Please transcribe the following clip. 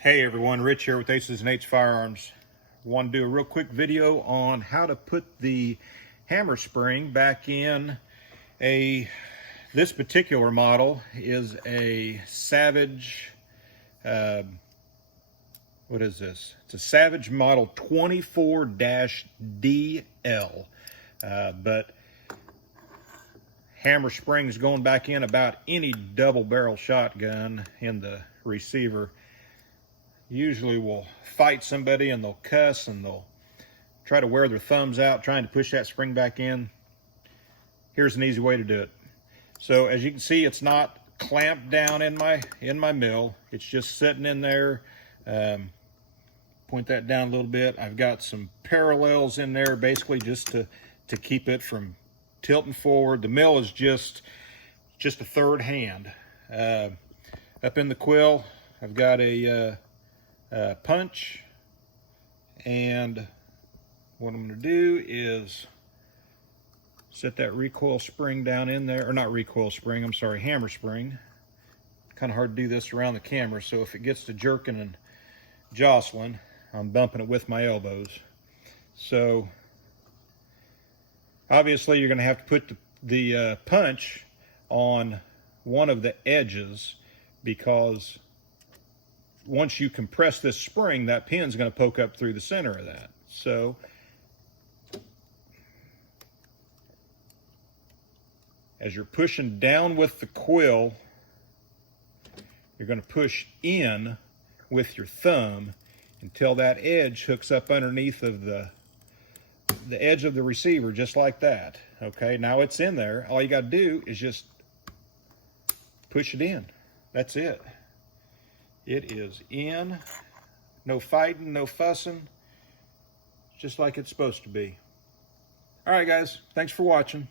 Hey everyone, Rich here with Aces and Eights Firearms. Want to do a real quick video on how to put the hammer spring back in this particular model is a Savage, what is this? It's a Savage model 24-DL, but hammer springs going back in about any double barrel shotgun in the receiver. Usually will fight somebody and they'll cuss and they'll try to wear their thumbs out trying to push that spring back in. Here's an easy way to do it. So as you can see, it's not clamped down in my mill. It's just sitting in there. Point that down a little bit. I've got some parallels in there basically just to keep it from tilting forward. The mill is just a third hand. Up in the quill, I've got a punch, and what I'm going to do is set that recoil spring down in there, or not recoil spring, I'm sorry, hammer spring. Kind of hard to do this around the camera, so if it gets to jerking and jostling, I'm bumping it with my elbows. So obviously you're going to have to put the punch on one of the edges, because once you compress this spring, that pin's going to poke up through the center of that. So as you're pushing down with the quill, you're going to push in with your thumb until that edge hooks up underneath of the edge of the receiver, just like that. Okay, now it's in there. All you got to do is just push it in. That's it. It is in. No fighting, no fussing. Just like it's supposed to be. All right, guys. Thanks for watching.